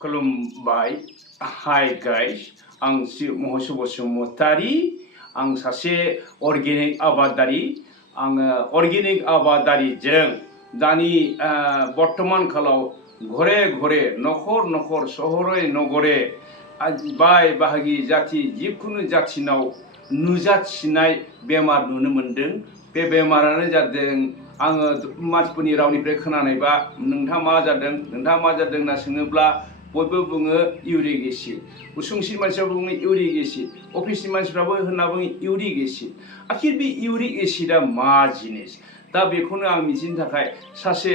खुलुमबाय hi guys आं महसु बसुमतारी आं सासे अर्गेनिक आबादारि आङो अर्गेनिक आबादारिजों दानि बर्तमान कालाव घरे घरे नखर नखर सहरे नगरे बाय बाहागि जाति जिखुनु जातिनाव नुजाथिनाय बेमार नुनो मोनदों बे बेमारानो जादों आङो मानसिफोरनि रावनिफ्राय खोनानायबा नोंथाङा मा जादों होनना सोङोब्ला बयबो बुङो इउरिक एसिड उसुंसिन मानसिया बुङो इउरिक एसिड अफिसनि मानसिफ्राबो होनना बुङो इउरिक एसिड आखिर बे इउरिक एसिडआ मा जिनिस दा बेखौनो आं मिथिनो थाखाय सासे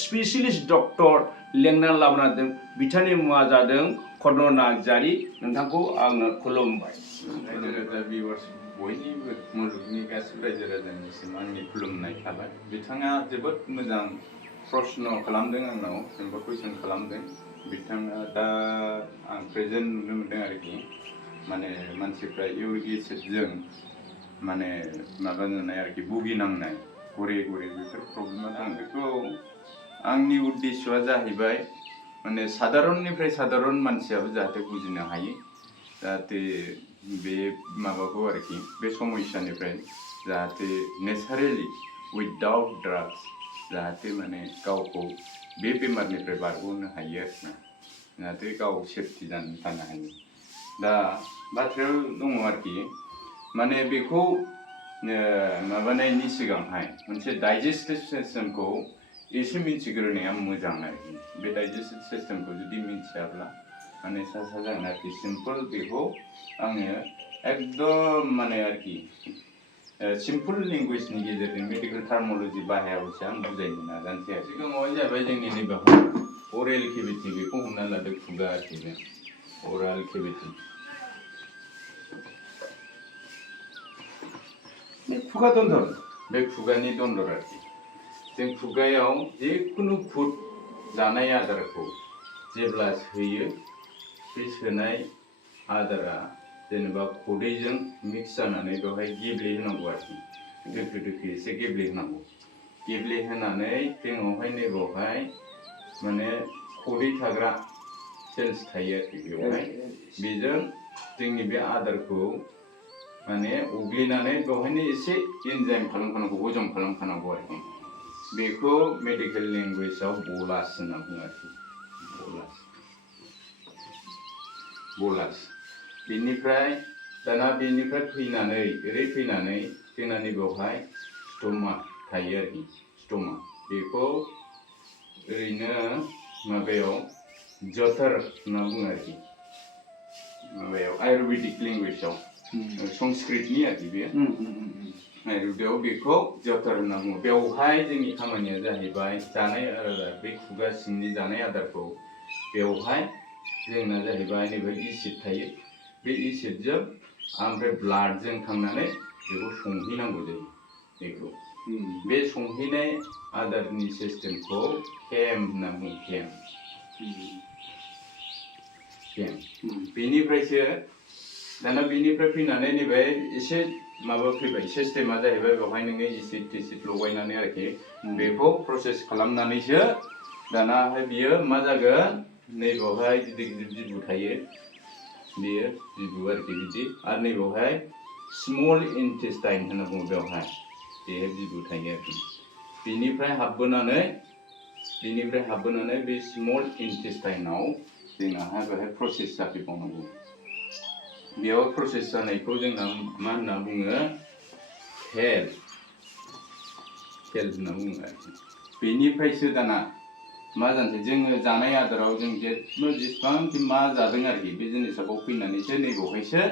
स्पेशलिस्ट डक्टर लेंना लाबोनादों बिथांनि मुङा जादों कर्न नार्जारी नोंथांखौ आङो खुलुमबाय बयनिबो मुलुगनि गासिबो रायजो राजानिसिम आंनि खुलुमनाय थाबाय बिथाङा जोबोद मोजां प्रश्न खालामदों आंनाव जेनेबा कुइसन खालामदों बिथाङा दा आं प्रेजेन्ट नुनो मोनदों आरोखि माने मानसिफ्रा इउरिक एसिडजों माने माबा जानाय आरोखि भुगिनांनाय घरे घरे बेफोर प्रब्लेमा दं बेखौ आंनि उद्देश्यआ जाहैबाय माने साधारननिफ्राय साधारन मानसियाबो जाहाथे बुजिनो हायो जाहाथे बे माबाखौ आरोखि बे समस्यानिफ्राय जाहाथे नेचारेलि उइदाउट ड्राग्स जाहाथे माने गावखौ बे बेमारनिफ्राय बारग'नो हायो आरोखि जाहाथे गाव सेफटि जानानै थानो हायो दा बाथ्रायाव दङ आरोखि माने बेखौ माबानायनि सिगांहाय मोनसे डाइजेस्टिभ सिस्टेमखौ एसे मिथिग्रोनाया मोजां आरोखि बे डाइजेस्टिभ सिस्टेमखौ जुदि मिथियाब्ला माने सा जागोन आरोखि सिम्पल बेखौ आङो एकदम माने आरोखि सिम्पल लेंगुवेजनि गेजेरजों मेडिकेल टार्मोलॉजी बाहायाबासो आं बुजायनो नाजानोसै आरो सिगाङाव जाबाय जोंनि नैबे अरेल केभिटि बेखौ हमना लादो खुगा आरोखि बे अरेल केभिटि बे खुगा दन्दर बे खुगानि दन्दर आरोखि जों खुगायाव जिखुनु फुड जानाय आदारखौ जेब्ला सोयो बे सोनाय आदारा जेनेबा खदैजों मिक्स जानानै बेवहाय गेब्लेहोनांगौ आरोखि दोखो दोखो एसे गेब्लेहोनांगौ गेब्लेहोनानै जोंनावहाय नैबावहाय माने खदै थाग्रा सेल्स थायो आरोखि बेवहाय बेजों जोंनि बे आदारखौ माने अग्लिनानै बेवहायनो एसे एन्जाइम खालामखानांगौ हजम खालामखानांगौ आरोखि बेखौ मेडिकेल लेंगुवेजाव बलास होनना बुङो आरोखि बलास बेनिफ्राय दाना बेनिफ्राय फैनानै ओरै फैनानै जोंना नैबेवहाय स्टमा थायो आरोखि स्टमा बेखौ ओरैनो माबायाव जटर होनना बुङो आरोखि माबायाव आयुर्वेदिक लेंगुवेजाव संस्कृतनि आरोखि बेयो आयुर्वेदाव बेखौ जटर होनना बुङो बेवहाय जोंनि खामानिया जाहैबाय जानाय आदार बे खुगा सिंनि जानाय आदारखौ बेवहाय जोंना जाहैबाय नैबे एसिड थायो बे एसिडजों ओमफ्राय ब्लाडजों थांनानै बेखौ संहैनांगौ जायो बेखौ बे संहैनाय आदारनि सिस्टेमखौ केम होनना बुङो केम बेनिफ्रायसो दाना बेनिफ्राय फैनानै नैबे एसे माबा फैबाय सिस्टेमा जाहैबाय बेवहाय नोङो एसिड टेसिड लगायनानै आरोखि बेखौ प्रसेस खालामनानैसो दानाहाय बियो मा जागोन नैबेवहाय गिदिर गिदिर बिबु थायो बेयो बिबु आरोखि बिदि आरो नैबेवहाय स्मल इन्टेस्टाइन होनना बुङो बेवहाय बेहाय बिबु थायो आरोखि बेनिफ्राय हाबबोनानै बे स्मल इन्टेस्टाइनाव जोंनाहाय बेवहाय प्रसेस जाफैबावनांगौ बेयाव प्रसेस जानायखौ जोंना मा होनना बुङो हेल होनना बुङो आरोखि बेनिफ्रायसो दाना मा जानोसै जोङो जानाय आदाराव जों जेसेबांखि मा जादों आरोखि बे जिनिसा बाव फैनानैसो नैबावहायसो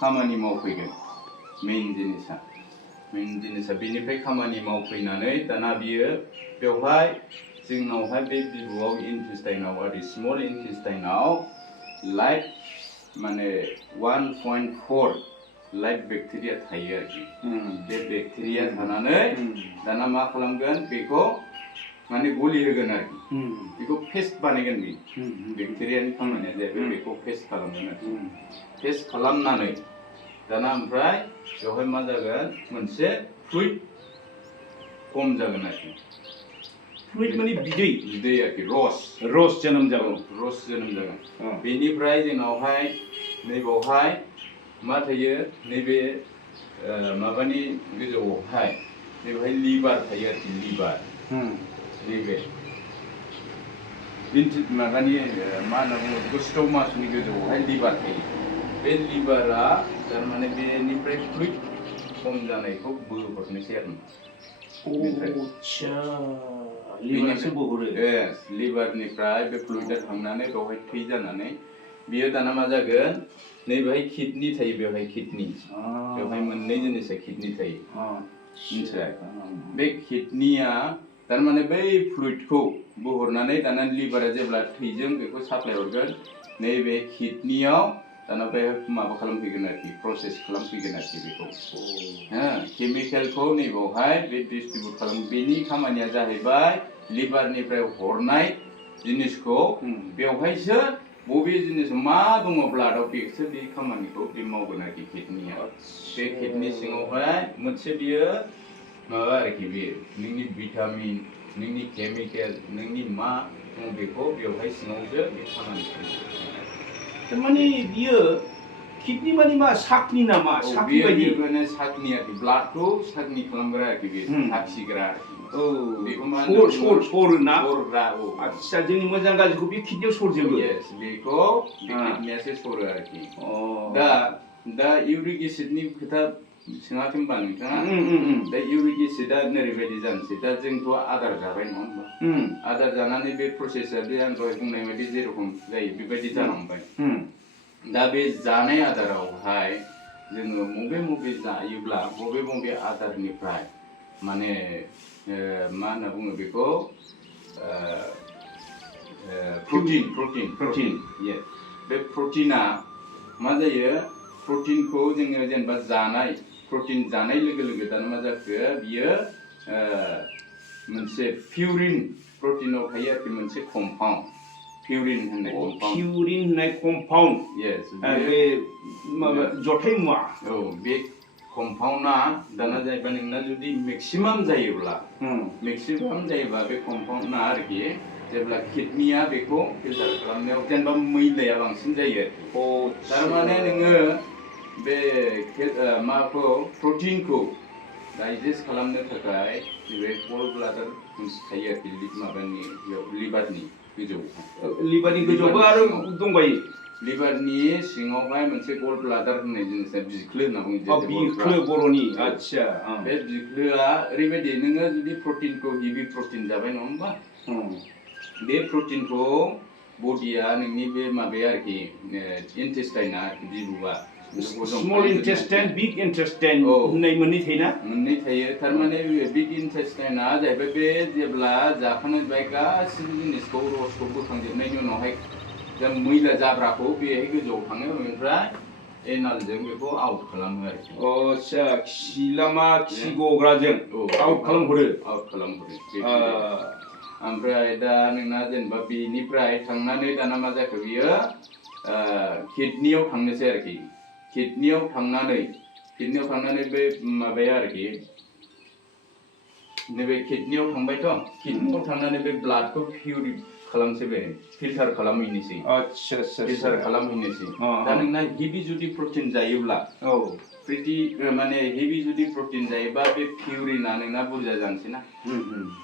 खामानि मावफैगोन मेइन जिनिसा बेनिफ्राय खामानि मावफैनानै दाना बियो बेवहाय जोंनावहाय बे बिबुआव इन्टेस्टाइनाव आरो स्मल इन्टेस्टाइनाव लाइफ माने 1.4 लाइफ बेक्टेरिया थायो आरोखि बे बेक्टेरिया थानानै दाना मा खालामगोन बेखौ माने गलि होगोन आरोखि बेखौ पेस्ट बानायगोन बे बेक्टेरियानि खामानिया जाहैबाय बेखौ पेस्ट खालामगोन आरोखि पेस्ट खालामनानै दाना ओमफ्राय बेवहाय मा जागोन मोनसे फ्लुइड फर्म जागोन आरोखि फ्लुइड माने बिदै बिदै आरोखि रस जोनोम जागोन रस जोनोम जागोन बेनिफ्राय जोंनावहाय नैबावहाय मा थायो नैबे माबानि गोजौआवहाय नैबेहाय लिभार थायो आरोखि लिभार नैबे माबानि मा होनना बुङो बेखौ स्टमासनि गोजौआवहाय लिभार थायो बे लिभारा थारमाने बेनिफ्राय फ्लुइड खम जानायखौ बोहरनोसै आरो लिभारासो बोहरो लिभारनिफ्राय बे फ्लुइडा थांनानै बेवहाय थै जानानै बियो दाना मा जागोन नैबेहाय किडनि थायो बेवहाय किडनि बेवहाय मोननै जिनिसा किडनि थायो मिथिबाय बे किडनिया थारमाने बै फ्लुइडखौ बोहरनानै दाना लिभारा जेब्ला थैजों बेखौ साप्लाय हरगोन नैबे किडनियाव दाना बे माबा खालामफैगोन आरोखि प्रसेस खालामफैगोन आरोखि बेखौ केमिकेलखौ नैबावहाय बे डिस्ट्रिबिउट खालाम बेनि खामानिया जाहैबाय लिभारनिफ्राय हरनाय जिनिसखौ बेवहायसो बबे जिनिस मा दङ ब्लाडआव बेसो बे खामानिखौ बे मावगोन आरोखि किडनिया बे किडनि सिङावहाय मोनसे बियो माबा आरोखि बेयो नोंनि भिटामिन नोंनि केमिकेल नोंनि मा दङ बेखौ बेवहाय सिङावसो बे खामानिखौ थारमाने बियो किडनि माने मा साखनि नामा साखनि बायदि माने साखनि आरोखि ब्लाडखौ साखनि खालामग्रा आरोखि बे साखिग्रा बेखौ मा सरना सरग्रा आच्छा जोंनि मोजां गाज्रिखौ बे किडनियाव सरजोबो बेखौ बे किडनियासो सरो आरोखि दा इउरिक एसिडनि खोथा सोङाखै होनबा नोंथाङा दा इउरिक एसिडआ ओरैबायदि जानोसै दा जोंथ' आदार जाबाय नङा होनबा आदार जानानै बे प्रसेसआ बे आं दहाय बुंनाय बायदि जेरखम जायो बेबायदि जालांबाय दा बे जानाय आदारावहाय जोङो बबे जायोब्ला बबे आदारनिफ्राय माने मा होनना बुङो बेखौ प्रटिन बे प्रटिना मा जायो प्रटिनखौ जोङो जेनेबा प्रटिन जानाय लोगो लोगो दाना मा जाखो बियो मोनसे पिउरिन प्रटिनाव थायो आरोखि मोनसे कम्पाउन्ड पिउरिन होननाय कम्पाउन्ड बे माबा जथाय मुवा बे कम्पाउन्डआ दाना जाहैबाय नोंना जुदि मेक्सिमाम जायोबा बे कम्पाउन्डआ आरोखि जेब्ला किडनिया बेखौ फिल्टार खालामनायाव जेनेबा मैलाया बांसिन जायो आरोखि थारमाने नोङो बे माखौ प्रटिनखौ डाइजेस्ट खालामनो थाखाय बे गल ब्लाडार थायो आरोखि माबानि लिभारनि गोजौआवबो आरो दंबायो लिभारनि सिङावहाय मोनसे गल ब्लाडार होननाय जिनिसा बिख्लो होनना बुङो बिख्लो बर'नि आच्छा बे बिख्लोआ ओरैबायदि नोङो जुदि प्रटिनखौ हेभि प्रटिन जाबाय नङा होमबा बे प्रटिनखौ बडिया नोंनि बे माबाया आरोखि इन्टेस्टाइना बिबुआ स्मल इन्टेस्टाइन बिग इन्टेस्टाइन होननाय मोननै थायो थारमाने बिग इन्टेस्टाइना जाहैबाय बे जेब्ला जाखांनाय गासिबो जिनिसखौ रसखौ बोखांजोबनायनि उनावहाय मैला जाब्राखौ बेहाय गोजौआव थाङो ओमफ्राय एनालजों बेखौ आउट खालामो आरोखि आच्छा खि लामा खि गग्राजों आउट खालामहरो ओमफ्राय दा नोंना जेनेबा बेनिफ्राय थांनानै दाना मा जाखो बियो किडनियाव थांनोसै आरोखि किडनियाव थांनानै बे माबाया आरोखि नैबे किडनियाव थांबायथ' किडनियाव थांनानै बे ब्लाडखौ पिउरिफाइ खालामसै बे फिल्टार खालामहैनोसै फिल्टार खालामहैनोसै दा नोंना हेभि जुदि प्रटिन जायोब्ला माने हेभि जुदि प्रटिन जायोबा बे पिउरिना नोंना बुरजा जानोसै ना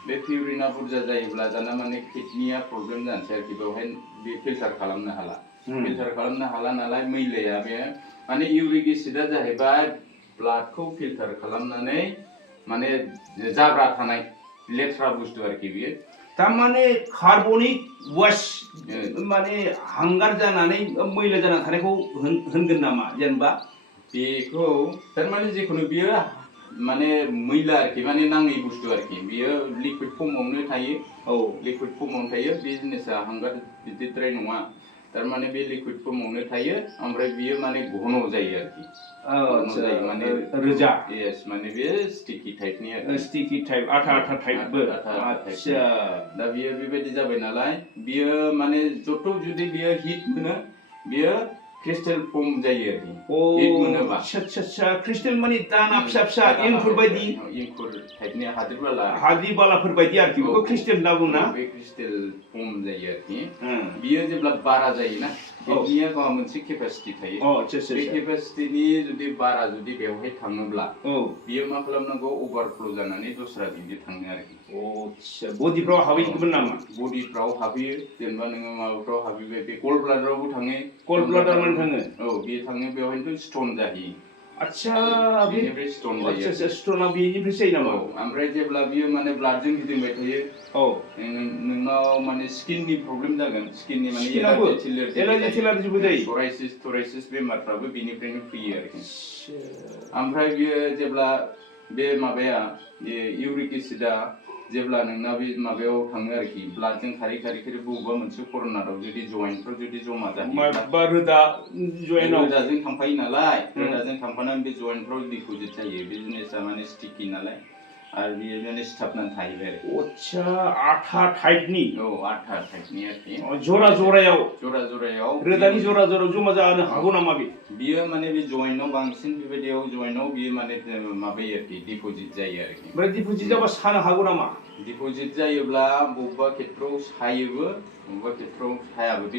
बे पिउरिना बुरजा जायोब्ला दाना माने किडनिया प्रब्लेम जानोसै आरोखि बेवहाय बे फिल्टार खालामनो हाला नालाय मैलाया बे माने इउरिक एसिडआ जाहैबाय ब्लाडखौ फिल्टार खालामनानै माने जाब्रा थानाय लेथ्रा बुस्थु आरोखि बियो थारमाने कार्बनिक वेस्ट माने हांगार जानानै मैला जाना थानायखौ होनगोन नामा जेनेबा बेखौ थारमाने जिखुनु बियो माने मैला आरोखि माने नाङै बुस्थु आरोखि बियो लिकुइड फर्मआवनो थायो लिकुइड फर्मआवनो थायो बे जिनिसा हांगार बिदिद्राय नङा थारमाने बे लिकुइड फर्मआवनो थायो ओमफ्राय बियो माने घन जायो आरोखि माने रोजा माने बे स्टिकी टाइपनि स्टिकी टाइप आथा टाइपबो आच्छा दा बियो बेबायदि जाबाय नालाय बियो माने जत' जुदि बियो हिट मोनो बियो क्रिस्टेल फर्म जायो आरोखि Oh, हिट मोनोबा crystal money दाना फिसा फिसा एंखुर बायदि एंखुर टाइपनि हाद्रि बाला हाद्रि बालाफोर बायदि आरोखि बेखौ क्रिस्टेल होनना बुङोना बे क्रिस्टेल फर्म जायो आरोखि बियो जेब्ला बारा जायोना बिनिया गाव मोनसे केपासिटी थायो बे केपासिटीनि जुदि बारा जुदि बेवहाय थाङोब्ला बियो मा खालामनांगौ अभारफ्लो जानानै दस्रा दिगजों थाङो आरोखि बडिफ्राव हाबहैगोन नामा बडिफ्राव हाबहैयो जेनेबा नोङो माबाफ्राव हाबहैबाय बे गल ब्लाडारावबो थाङो गल ब्लाडार माने थाङो बेयो थाङो बेवहायनोथ' स्टन जाहैयो आच्छा बेनिफ्राय स्टन जायो आच्छा स्टना बेनिफ्राय जायो नामा ओमफ्राय जेब्ला बियो माने ब्लाडजों गिदिंबाय थायो नोंनाव माने स्किननि प्रब्लेम जागोन स्किननि माने एलार्जिबो जायो सराइसिस बेमारफ्राबो बेनिफ्रायनो फैयो आरोखि ओमफ्राय बियो जेब्ला बे माबाया इउरिक एसिडआ जेब्ला नोंना बे माबायाव थाङो आरोखि ब्लाडजों खारै बबेबा मोनसे करनाराव जुदि जइन्टफ्राव जुदि जमा जाहैयोब्ला रोदाजों थांफायो नालाय रोदाजों थांफानानै बे जइन्टफ्राव डिपजिट जायो बे जिनिसा माने स्टिकि नालाय आरो बियो माने सिथाबनानै थाहैबाय आरो आच्छा आथा टाइपनि आथा टाइपनि आरोखि जरायाव रोदानि जरायाव जमा जानो हागौ नामा बियो माने बे जइन्टआव बांसिन बेबायदियाव जइन्टआव बियो माने माबायो आरोखि डिपजिट जायो आरोखि ओमफ्राय डिपजिट जाबा सानो हागौ नामा डिपजिट जायोब्ला बबेबा खेत्रआव सायोबो बबेबा खेत्रआव सायाबो बे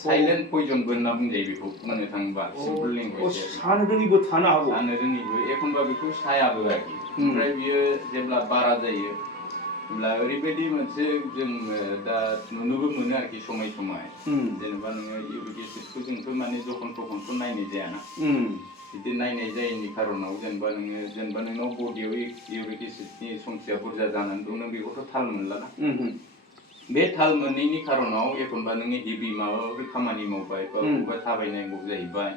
साइलेन्ट पयजनबो होनना बुंजायो बेखौ बुंनो थाङोबा सिम्पल लेंगुवेज सानो रोङिबो थानो हागौ सानो रोङिबो एखनबा बेखौ सायाबो आरोखि ओमफ्राय बियो जेब्ला बारा जायो अब्ला ओरैबायदि मोनसे जों दा नुनोबो मोनो आरोखि समय जेनेबा नोङो इउरिक एसिडखौ जोंथ' माने जखनथ' नायनाय जायाना बिदि नायनाय जायैनि खारनाव जेनेबा नोंनाव बडियाव इउरिक एसिडनि संख्या बुरजा जानानै दं नों बेखौथ' थाल मोनलाना बे थाल मोनैनि खारनाव एखनबा नोङो हेभि माबाफोर खामानि मावबाय बा बबेबा थाबायनांगौ जाहैबाय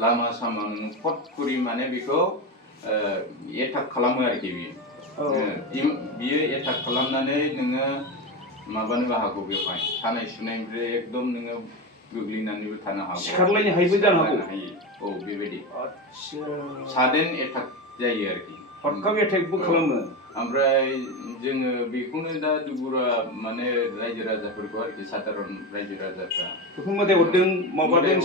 लामा सामा नोङो फट करि माने बेखौ एटाक खालामो आरोखि बियो एटाक खालामनानै नोङो माबानोबो हागौ बेवहाय सानाय सुनायनिफ्राय एकदम नोङो गोग्लैनानैबो थानो हागौ सिखारलायनो हायोबो जानो हागौ बेबायदि साडेन एटाक जायो आरोखि हरखाब एटेकबो खालामो ओमफ्राय जोङो बेखौनो दा दुगुरा माने रायजो राजाफोरखौ आरोखि साधारन रायजो राजाफ्रा बेखौ मोदाय हरदों माबादों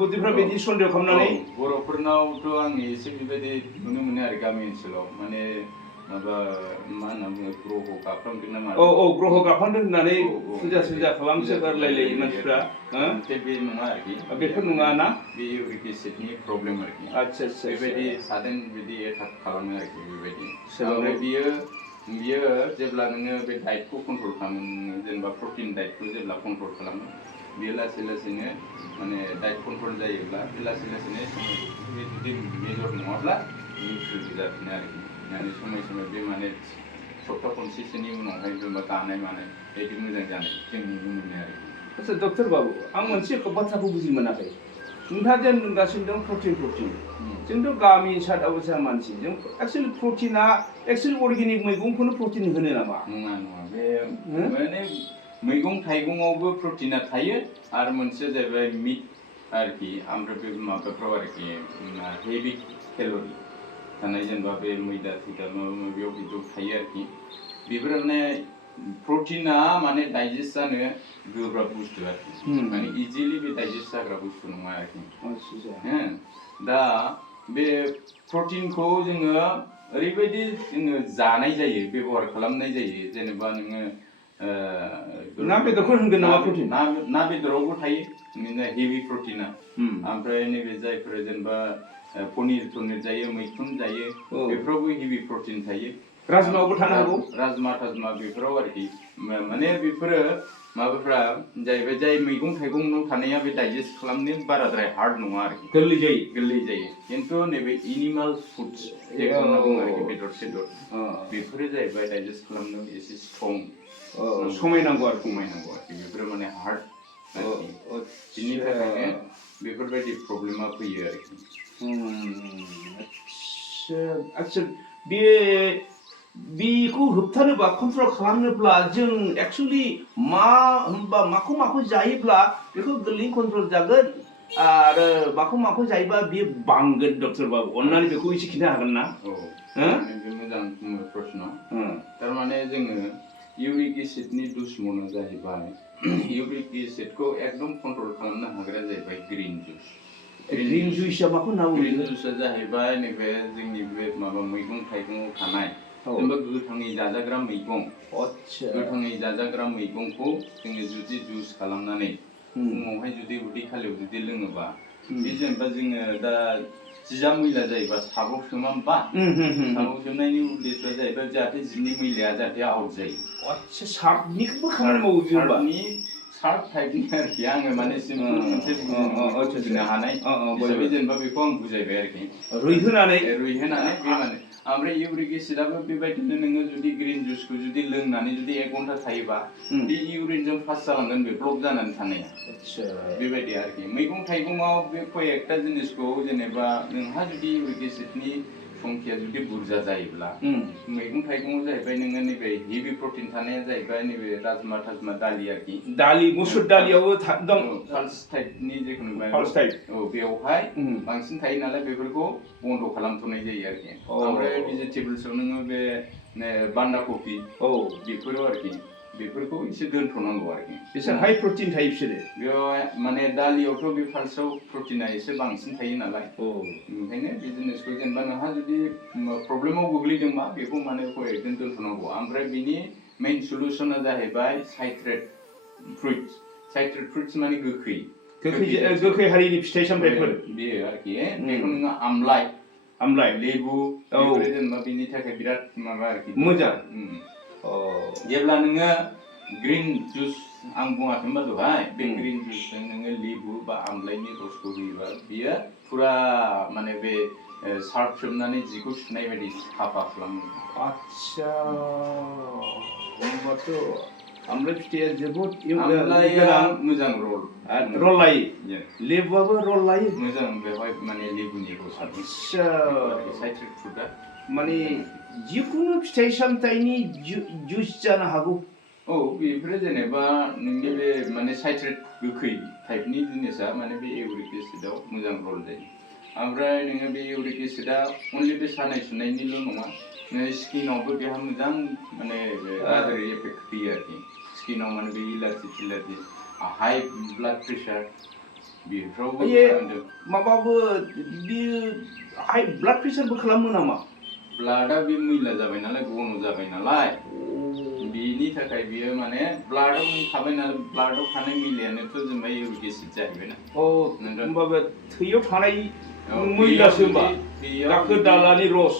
बुद्धिफ्रा बिदि सन्देह खालामनानै बर'फोरनावथ' आं एसे बेबायदि नुनो मोनो आरो गामि ओनसोलाव माने माबा मा होनना बुङो ग्रह गाफ्लांदों ना मा ग्रह गाफ्लांदों होननानै फुजा खालामसोगारलायलायो मानसिफ्रा बे नङा आरोखि बेफोर नङा ना बे इउरिक एसिडनि प्रब्लेम आरोखि बेबायदि साडेन बिदि एटाक खालामो आरोखि बेबायदि ओमफ्राय बियो जेब्ला नोङो बे डाइटखौ कन्ट्रल खालामो जेनेबा प्रटिन डाइटखौ जेब्ला कन्ट्रल खालामो बियो लासैनो माने डाइट कन्ट्रल जायोब्ला बे लासैनो जुदि मेजर नङाब्ला निउट्रिल जाफिनो आरोखि माने समय बे माने सप्ता खनसेसोनि उनावहाय जेनेबा गानाय मानाय बिदि मोजां जानाय जों नुनो मोनो आरोखि आच्छा डक्टर बाबु आं मोनसे बाथ्राखौ बुजि मोनाखै नोंथाङा जे बुंगासिनो दं प्रटिन जोंथ' गामि सादावसा मानसि जों एक्चुअलि प्रटिना अर्गेनिक मैगंखौनो प्रटिन होनो नामा नङा बे माने मैगं थाइगङावबो प्रटिना थायो आरो मोनसे जाहैबाय मिट आरोखि ओमफ्राय बे माबाफ्राव आरोखि हेभि केल'रि थानाय जेनेबा बे मैदा माबा माबियाव बिदियाव थायो आरोखि बेफोर माने प्रटिना माने डाइजेस्ट जानो गोब्राब बुस्थु आरोखि माने इजिलि बे डाइजेस्ट जाग्रा बुस्थु नङा आरोखि दा बे प्रटिनखौ जोङो ओरैबायदि जोङो जानाय जायो बेबहार खालामनाय जायो जेनेबा नोङो ना बेदरखौ होनगोन नामा प्रटिन ना बेदरावबो थायो हेभि प्रटिना ओमफ्राय नैबे जायफोर जेनेबा पनिर जायो मैखुन जायो बेफोरावबो हेभि प्रटिन थायो राजमायावबो थानो हागौ राजमा बेफोराव आरोखि माने बेफोरो माबाफ्रा जाहैबाय जाय मैगं थाइगंनाव थानाया बे डाइजेस्ट खालामनो बाराद्राय हार्ड नङा आरोखि गोरलै जायो खिन्थु नैबे एनिमाल फुड्स जेखौ होनना बुङो आरोखि बेदर बेफोरो जाहैबाय डाइजेस्ट खालामनो एसे स्ट्रं समायनांगौ आरोखि बेफोरो माने हार्ड बिनि थाखायनो बेफोरबायदि प्रब्लेमा फैयो आरोखि आच्छा बेखौ होबथानोबा कन्ट्रल खालामनोब्ला जों एक्चुअलि माखौ जायोब्ला बेखौ गोरलै कन्ट्रल जागोन आरो माखौ जायोबा बेयो बांगोन डक्टर बाबु अन्नानै बेखौ एसे खिन्थानो हागोन ना बे मोजां प्रश्न थारमाने जोङो इउरिक एसिडनि दुश्मना जाहैबाय इउरिक एसिडखौ एकदम कन्ट्रल खालामनो हाग्राया जाहैबाय ग्रीन जुस ग्रीन जुइसआ माखौ होनना बुङो? ग्रीन जुसआ जाहैबाय नैबे जोंनि बे माबा मैगं थाइगङाव थानाय जेनेबा गोथाङै जाजाग्रा मैगं गोथाङै जाजाग्रा मैगंखौ जोङो जुदि जुस खालामनानै फुङावहाय जुदि उदै खालियाव जुदि लोङोबा बे जेनेबा जोङो दा जिया मैला जायोबा साबाव सोमा होमबा साबाव सोमनायनि उद्देश्यआ जाहैबाय जाहाथे जिनि मैलाया जाहाथे आउट जायो आच्छा सार्फनिखौबो खामानि मावो बियोबा सार्फ टाइपनि आरोखि आङो माने सिम्पोल मोनसे बुजिनो हानाय हिसाबै जेनेबा बेखौ आं बुजायबाय आरोखि रुइहोनानै बे माने ओमफ्राय इउरिक एसिडआबो बेबायदिनो नोङो जुदि ग्रीन जुसखौ जुदि लोंनानै जुदि 1 घन्टा थायोबा बे इउरिनजों पास जालांगोन बे ब्लक जानानै थानाया बेबायदि आरोखि मैगं थाइगङाव बे कयेकटा जिनिसखौ जेनेबा नोंहा जुदि इउरिक एसिडनि संख्याया जुदि बुरजा जायोब्ला मैगं थाइगङाव जाहैबाय नोङो नैबे हेभि प्रटिन थानाया जाहैबाय नैबे राजमा थाजमा दालि आरोखि दालि मुसुर दालियावबो दं फाल्स टाइपनि जेखुनु फाल्स टाइप बेवहाय बांसिन थायो नालाय बेफोरखौ बन्द खालामथ'नाय जायो आरोखि ओमफ्राय भेजिटेबल्सआव नोङो बे बान्दा कफि बेफोरो आरोखि बेफोरखौ एसे दोनथ'नांगौ आरोखि बिसोर हाई प्रटिन थायो बिसोरो बेयाव माने दालियावथ' बे फाल्सआव प्रटिना एसे बांसिन थायो नालाय ओंखायनो बे जिनिसखौ जेनेबा नोंहा जुदि प्रब्लेमाव गोग्लैदोंबा बेखौ माने एकदम दोनथ'नांगौ ओमफ्राय बिनि मेइन सलुसना जाहैबाय साइट्रेट फ्रुइट्स माने गोखै हारिनि फिथाइ सामथाइफोर बेयो आरोखि बेखौ नोङो आमलाइ लेबु बेफोरो जेनेबा बेनि थाखाय बिराद माबा आरोखि मोजां जेब्ला नोङो ग्रीन जुस आं बुङाखैमोन दहाय बे ग्रीन जुसजों नोङो लेबु बा आमलाइनि रसखौ होयोबा बियो फुरा माने बे सार्फ सोमनानै जिखौ सुनाय बायदि साफा खालामो आच्छा होमबाथ' आमलाइ फिथाइया जोबोद आमलाइया मोजां रल लायो लेबुआबो रल लायो मोजां बेवहाय माने लेबुनि रस आच्छा साइट्रिक फ्रुटआ माने जिखुनु फिथाइ सामथाइनि जुइस जानो हागौ बेफोरो जेनेबा नोंनि बे माने साइट्रेट गोखै टाइपनि जिनिसा माने बे इउरिक एसिडआव मोजां रल जायो ओमफ्राय नोङो बे इउरिक एसिडआ अनलि बे सानाय सुनायनिल' नङा स्किनावबो बेहा मोजां माने गाज्रि एफेक्ट होयो आरोखि स्किनाव माने बे एलार्जि हाई ब्लाड प्रेसार बेफोरावबो माबाबो बियो हाई ब्लाड प्रेसारबो खालामो नामा ब्लाडआ बे मैला जाबाय नालाय गन जाबाय नालाय बेनि थाखाय बियो माने ब्लाडआव थाबाय नालाय ब्लाडआव थानाय मैलायानोथ' जेनेबा इउरिक एसिड जाहैबाय ना होमबाबो थैयाव थानाय मैलासो होमबा दाखोर दालानि रस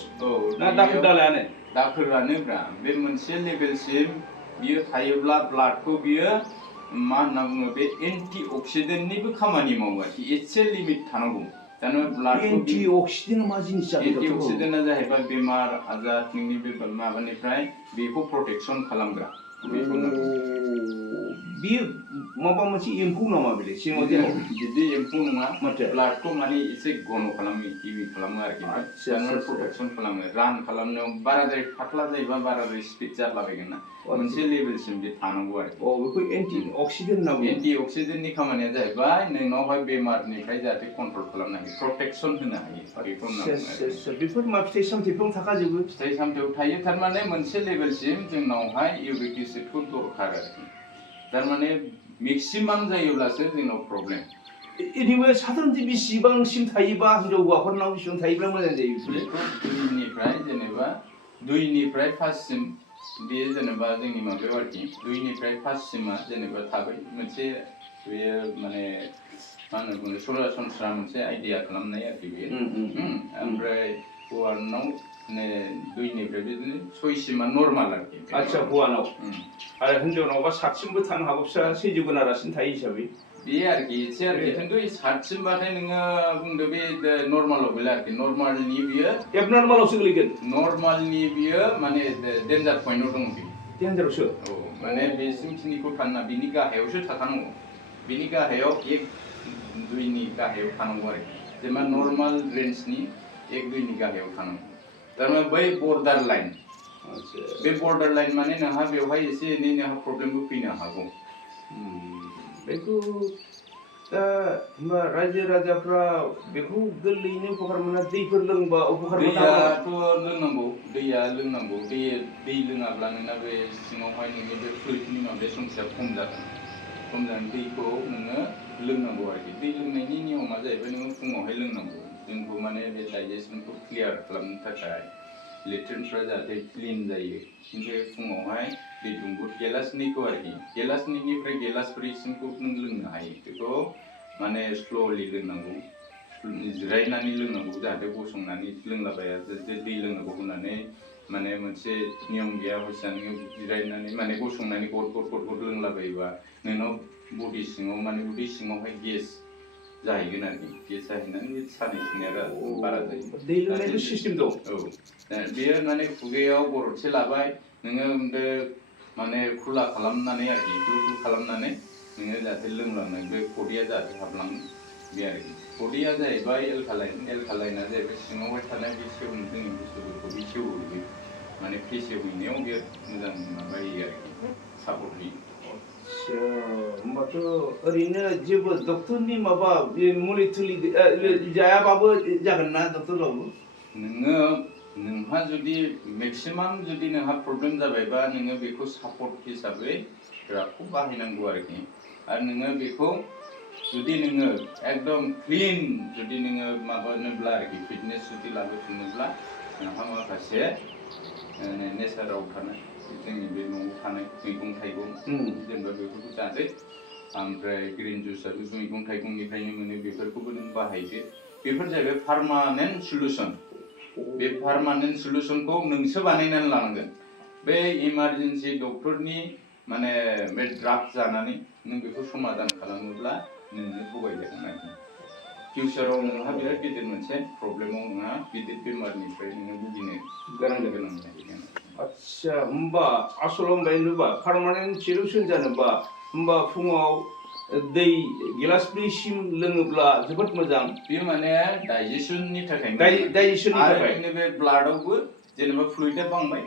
ना दाखोरानो बे मोनसे लेभेलसिम बियो थायोब्ला ब्लाडखौ बियो मा होनना बुङो बे एन्टि अक्सिडेन्टनिबो खामानि मावो आरोखि एसे लिमिट थानांगौ एन्टि अक्सिडेन्टआ मा जिनिस एन्टि अक्सिडेन्टआ जाहैबाय बेमार आजार नोंनि बे माबानिफ्राय बेखौ प्रटेक्सन खालामग्रा बियो माबा मोनसे एम्फौ नामा बेले सिङाव जेराव बिदि एम्फौ नङा ब्लाडखौ माने एसे घन खालामो इभि खालामो आरोखि प्रटेक्सन खालामो रान खालामनायाव बाराद्राय फाटला जायोबा बाराद्राय स्पिड जालाबायगोन ना मोनसे लेभेलसिम बे थानांगौ आरोखि बेखौ एन्टि अक्सिडेन्ट होनना बुङो एन्टि अक्सिडेन्टनि खामानिया जाहैबाय नोंनावहाय बेमारनिफ्राय जाहाथे कन्ट्रल खालामनो हायो प्रटेक्सन होनो हायो बेखौ बेफोर मा फिथाइ सामथाइफ्राव थाखाजोबो फिथाइ सामथाइयाव थायो थारमाने मोनसे लेभेलसिम जोंनावहाय इउरिक एसिडखौ दरखार आरोखि तारमाने मेक्सिमाम जायोब्लासो जोंनाव प्रब्लेम एनिवे साधारनथि बेसेबांसिम थायोबा हिनजाव हौवाफोरनाव बेसेबां थायोब्ला मोजां जायो बेखौ दुइनिफ्राय फाससिम बे जेनेबा जोंनि माबायाव आरोखि 2निफ्राय 5सिमा जेनेबा थाबाय मोनसे बेयो माने मा होनो बुङो सरासनस्रा मोनसे आइडिया खालामनाय आरोखि बेयो ओमफ्राय हौवानाव माने 2निफ्राय बिदिनो 6सिमा नर्माल आरोखि आच्छा हौवानाव आरो हिनजावनावबा 7सिमबो थानो हागौ फिसा सैजोगोनारासिन थायो हिसाबै बे आरोखि एसे आरोखि खिन्थु 7सिमबाथाय नोङो बुंदो बे नर्मालाव गैला आरोखि नर्मालनि बियो एबनर्मालावसो गोलैगोन नर्मालनि बियो माने डेन्जार पइन्टआव दङ बियो डेन्जारावसो माने बेसिमखिनिखौ थाना बिनि गाहायावसो थानांगौ बिनि गाहायाव 1-2नि गाहायाव थानांगौ आरोखि जेनेबा नर्माल रेन्जनि 1-2नि गाहायाव थानांगौ थारमाने बै बर्डार लाइन बे बर्डार लाइन माने नोंहा बेवहाय एसे एनै नोंहा प्रब्लेमबो फैनो हागौ बेखौ होमबा रायजो राजाफ्रा बेखौ गोरलैयैनो उपकार मोना दैफोर लोंबा उपकार मोना दैयाथ' लोंनांगौ दैया लोंनांगौ दै लोङाब्ला नोंना बे सिङावहाय नोंनि बे फ्लुइडनि माबा संख्या खम जागोन दैखौ नोङो लोंनांगौ आरोखि दै लोंनायनि नियमा जाहैबाय नोङो फुङावहाय लोंनांगौ जोंखौ माने बे डाइजेसनखौ क्लियार खालामनो थाखाय लेट्रिनफ्रा जाहाथे क्लिन जायो खिन्थु फुङावहाय दै दुंब्रुद गेलासनैखौ आरोखि गेलासनैनिफ्राय गेलासब्रैसिमखौ नों लोंनो हायो बेखौ माने स्ल'लि लोंनांगौ जिरायनानै लोंनांगौ जाहाथे गसंनानै लोंलाबाया दै लोंनांगौ होननानै माने मोनसे नियम गैया हयसा नोङो जिरायनानै माने गसंनानै गद लोंलाबायोबा नोंनाव बडि सिङाव माने उदै सिङावहाय गेस जाहैगोन आरोखि गेस जाहैनानै बे सानाय सुनाया बारा जायो दै लोंनायबो सिस्टेम दं औ बेयो माने खुगायाव गरदसे लाबाय नोङो माने खुला खालामनानै आरोखि गुल खालामनानै नोङो जाहाथे लोंलांनाय बे खदैया जाहाथे हाबलाङो बे आरोखि खदैया जाहैबाय एलकालाइना जाहैबाय सिङावहाय थानाय बे सेवनो जोंनि बुस्थुफोरखौ बे सेवहोयो माने फेसेवहैनायाव बे मोजां माबायो आरोखि सापर्ट होयो होमबाथ' ओरैनो जेबो डक्टरनि माबा बे मुलि थुलि जायाबाबो जागोन ना डक्टरबाबु नोंहा जुदि मेक्सिमाम जुदि नोंहा प्रब्लेम जाबायबा नोङो बेखौ सापर्ट हिसाबै बिरादखौ बाहायनांगौ आरोखि आरो नोङो बेखौ जुदि नोङो एकदम क्लिन जुदि नोङो माबानोब्ला आरोखि फिटनेस जुदि लाबोफिनोब्ला नोंहा माखासे नेचाराव थानाय जोंनि बे न'आव थानाय मैगं थाइगं जेनेबा बेफोरखौ जादो ओमफ्राय ग्रिन जुसआ बे मैगं थाइगंनिफ्रायनो मोनो बेफोरखौबो नों बाहायदो बेफोर जाहैबाय पार्मानेन्ट सलुसन बे पार्मानेन्ट सलुसनखौ नोंसो बानायनानै लानांगोन बे इमारजेन्सि डक्टरनि माने बे ड्राग जानानै नों बेखौ समाधान खालामोब्ला नोंनो थगायजागोन आरोखि फिउचाराव नोंहा बिराद गिदिर मोनसे प्रब्लेमाव नोंहा गिदिर बेमारनिफ्राय नोङो भुगिनो गोनां जाहैगोन आच्छा होमबा आसलाव होनबा पार्मानेन्ट सलुसन जानोबा होमबा फुङाव दै गिलासब्रैसिम लोङोब्ला जोबोद मोजां बे माने डाइजेसननि थाखाय डाइजेसननि थाखाय आरो बे ब्लाडआवबो जेनेबा फ्लुइडा बांबाय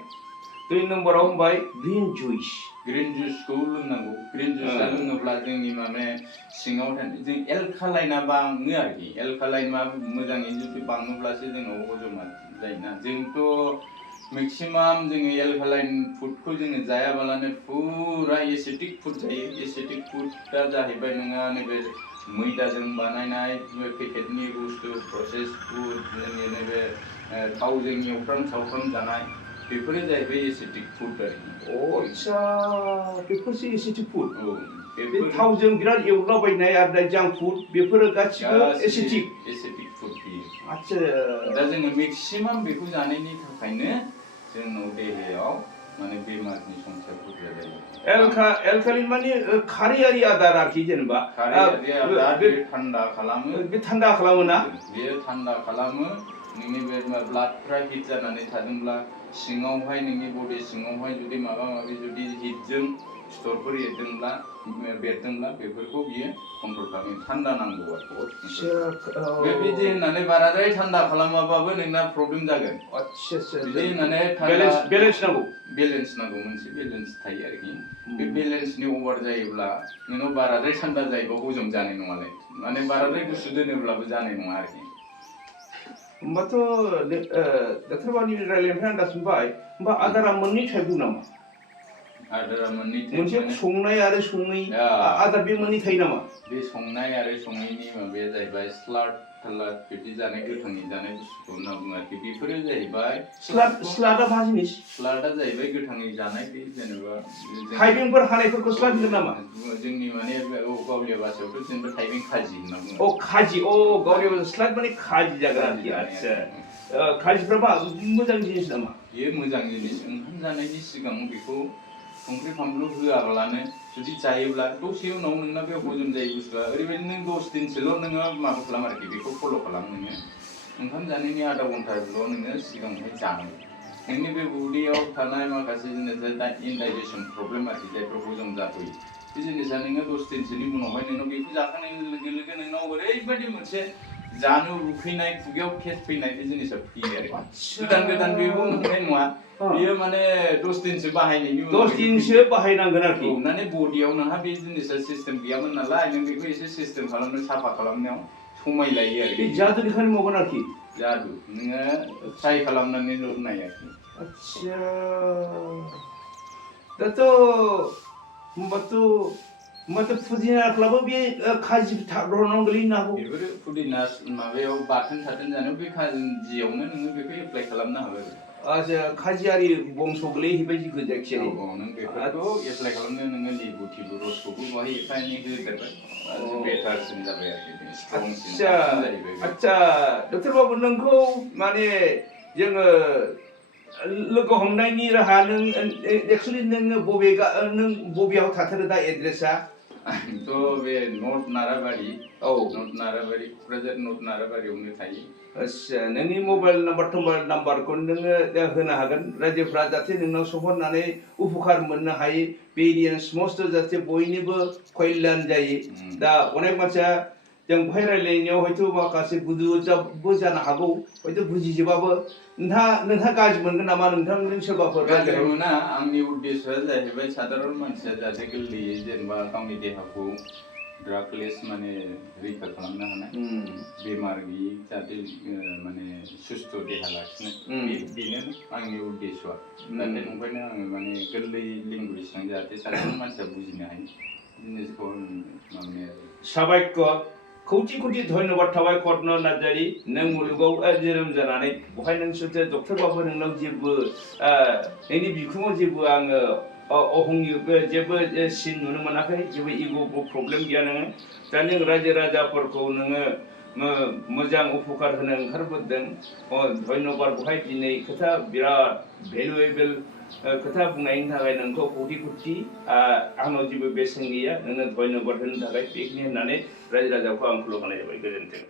2 नम्बराव होनबाय ग्रिन जुसखौ लोंनांगौ ग्रिन जुसआ लोङोब्ला जोंनि माने सिङाव थानाय जों एलकालाइना बाङो आरोखि एलकालाइना मोजाङै जुदि बाङोब्लासो जोंनाव हजमा जायोना जोंथ' मेक्सिमाम जोङो एलकालाइन फुडखौ जोङो जायाबालानो फुरा एसिटिक फुड जायो एसिटिक फुडआ जाहैबाय नोङो नैबे मैदाजों बानायनाय पेकेटनि बुस्थु प्रसेस फुड जोंनि नैबे थावजों एवफ्राम सावफ्राम जानाय बेफोरो जाहैबाय एसिटिक फुड आरोखि आच्छा बेफोरसो एसिटिक फुड बे थावजों बिराद एवलाबायनाय आरो जांक फुड बेफोरो गासिबो एसिटिक फुड बियो आच्छा दा जोङो मेक्सिमाम बेखौ जानायनि थाखायनो जोंनाव देहायाव माने बेमारनि संख्या बुरजा जायो एलकालिन माने खारैयारि आदार आरोखि जेनेबा खारैयारि आदार बे थान्दा खालामो ना बेयो थान्दा खालामो नोंनि बे ब्लाडफ्रा हिट जानानै थादोंब्ला सिङावहाय नोंनि बडि सिङावहाय जुदि माबा माबि जुदि हिटजों सिथरफोर एरदोंब्ला बेरदोंब्ला बेफोरखौ बियो कन्ट्रल खालामो थान्दा नांगौ आरो बेबायदि होननानै बाराद्राय थान्दा खालामाबाबो नोंना प्रब्लेम जागोन बिदि होननानै बेलेन्स नांगौ मोनसे बेलेन्स थायो आरोखि बे बेलेन्सनि अभार जायोब्ला नोंनाव बाराद्राय थान्दा जायोबा हजम जानाय नङालाय माने बाराद्राय गुसु दोनोब्लाबो जानाय नङा आरोखि होमबाथ' डक्टर बानि रायलायनायनिफ्राय आन्दाज मोनबाय होमबा आदारा मोननै टाइप नामा आदारा मोननै मोनसे संनाय आरो सङै आदार बे मोननै थायो नामा बे संनाय आरो सङैनि माबाया जाहैबाय स्लाद बिदि जानाय गोथाङै जानाय बुस्थुखौ होनना बुङो आरोखि बेफोरो जाहैबाय स्लादा मा जिनिस स्लादा जाहैबाय गोथाङै जानाय बे जेनेबा थाइबेंफोर हानायफोरखौ स्लाद होनो नामा जोंनि माने गावलिया भाषायावथ' जेनेबा थाइबें खाजि होनना बुङो खाजि गावलिया स्लाद माने खाजि जागोन आरोखि आच्छा खाजिफ्रा मोजां जिनिस नामा बेयो मोजां जिनिस ओंखाम जानायनि सिगां बेखौ संख्रि फानलु होआब्लानो जुदि जायोब्ला दसे उनाव नोंना बे हजम जायै बुस्थुआ ओरैबायदि नों 10 दिनसोल' नोङो माबा खालाम आरोखि बेखौ फल' खालाम नोङो ओंखाम जानायनि आधा घन्टाल' नोङो सिगाङावहाय जानांगौ नोंनि बे उदैयाव थानाय माखासे जिनिसा इनडाइजेसन प्रब्लेम आरोखि जायफ्रा हजम जाबोयो बे जिनिसा नोङो 10 दिनसोनि उनावहाय नोंनाव बेखौ जाखांनाय लोगो लोगो नोंनाव ओरैबायदि मोनसे जानो उखैनाय खुगायाव केस फैनाय बे जिनिसा फैयो आरो गोदान बेबो मोननाय नङा बेयो माने 10 दिनसो बाहायनायनि उनाव 10 दिनसो बाहायनांगोन आरोखि माने बडियाव नोंहा बे जिनिसा सिस्टेम गैयामोन नालाय नों बेखौ एसे सिस्टेम खालामनो साफा खालामनायाव समाय लायो आरो जादुनि खामानि मावगोन आरोखि जादु नोङो ट्राइ खालामनानै नाय आरोखि आच्छा होमबाथ' पुदिनाफ्राबो बे खाजि थाग्रनाव गोलैनो हागौ बेफोरो पुदिना माबायाव बाथोन जानायाव बे खाजियावनो नोङो बेखौ एप्लाइ खालामनो हागोन आच्छा खाजियारि बंस गोलैहैबाय जिखुनु जायखिजाया नों बेफोरखौ एप्लाइ खालामनो नोङो लेबु थिबु रसखौबो बाहाय एफा एनै होदेरबाय बेटारसिन जाबाय आरोखि आच्छा डक्टर बाबु नोंखौ माने जोङो लोगो हमनायनि राहा नों एक्चुअली नों बबेयाव थाथारो दा एड्रेसा आंथ' बे नर्थ नाराबारि क'क्राझार नर्थ नाराबारियावनो थायो आच्छा नोंनि मबाइल नाम्बारखौ नोङो होनो हागोन रायजोफ्रा जाहाथे नोंनाव सोंहरनानै उपकार मोननो हायो बे एरियानि समस्त जाहाथे बयनिबो कल्याण जायो दा अनेक मानसिया जों बेहाय रायलायनायाव हयथ' माखासे बुजिबो जानो हागौ हयथ' बुजिजोबाबो नोंहा गाज्रि मोनगोन नामा नोंथांजों सोरबाफोर गाज्रि मोना आंनि उद्देश्यआ जाहैबाय साधारन मानसिया जाहाथे गोरलैयै जेनेबा गावनि देहाखौ ड्रागलेस माने रैखा खालामनो हानाय बेमार गैयै जाहाथे माने सुस्थ' देहा लाखिनाय बेनो आंनि उद्देश्यआ जाहाथे ओंखायनो आङो माने गोरलै लेंगुवेजजों जाहाथे साधारन मानसिया बुजिनो हायो जिनिसखौ माने साबायखर कौटि धन्यबाद थाबाय कर्न नार्जारी नों मुलुगाव जोनोम जानानै बहाय नों सुथे डक्टरबाबो नोंनाव जेबो नोंनि बिखुङाव जेबो आङो अहंनि जेबो सिन नुनो मोनाखै जेबो इग' प्रब्लेम गैया नोङो दा नों रायजो राजाफोरखौ नोङो मोजां उपकार होनो ओंखारबोदों धन्यबाद बहाय दिनै खोथा बिराद भेलुएबल खोथा बुंनायनि थाखाय नोंखौ कौटि आंनाव जेबो बेसेन गैया नोंनो धन्यबाद होनो थाखाय बेखिनि होननानै रायजो राजाखौ आं खुलुमनाय जाबाय गोजोन्थों